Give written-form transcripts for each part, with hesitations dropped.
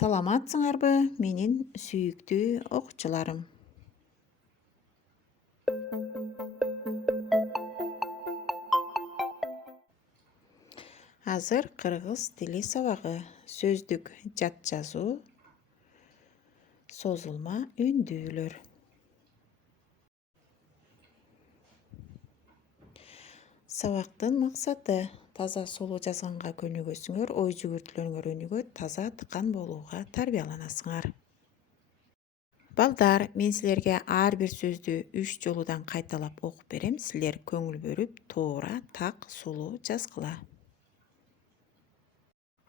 Саламатсыңарбы, менин сүйүктүү окуучуларым. Азыр кыргыз тили сабагы сөздүк жат жазуу, созулма үндүүлөр. Сабактын максаты таза сулуу жазганга көнүгөсүңөр, ой жүгүртүүлөрүңөр өнүгөт, таза тыкан болууга тарбияланасыңар. Балдар, мен силерге ар бир сөздү 3 жолудан кайталап окуп берем. Силер көңүл бөлүп, туура, так, сулуу жазгыла.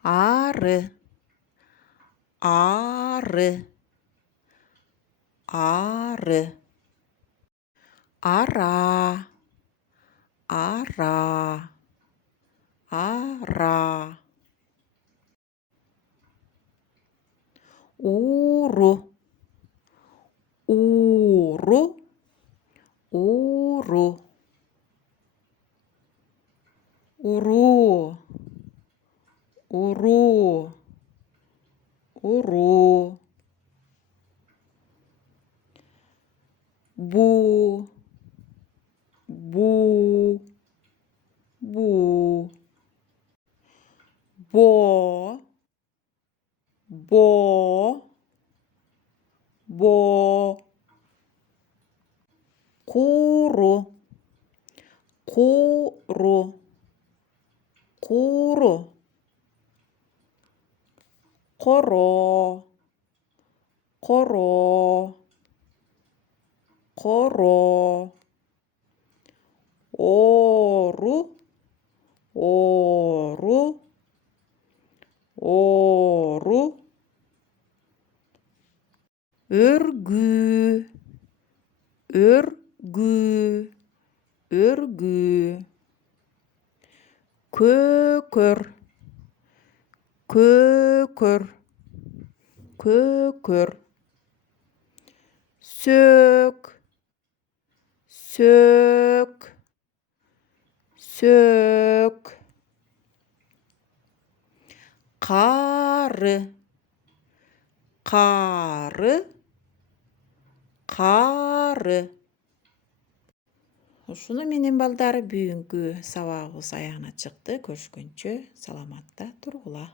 Ары, ары, ары, ара, ара, ара, ууру, ууру, ууру, уруу, уруу, уруу, буу, буу, буу, боо, боо, боо, кууру, кууру, кууру, короо, короо, короо, оору, оору, оору, өргүү, өргүү, өргүү, көкөр, көкөр, көкөр, сөөк, сөөк, сөөк, каары, каары, каары. Ушуну менен балдар бүгүнкү сабагыбыз аягына чыкты. Көрүшкөнчө саламатта тургула.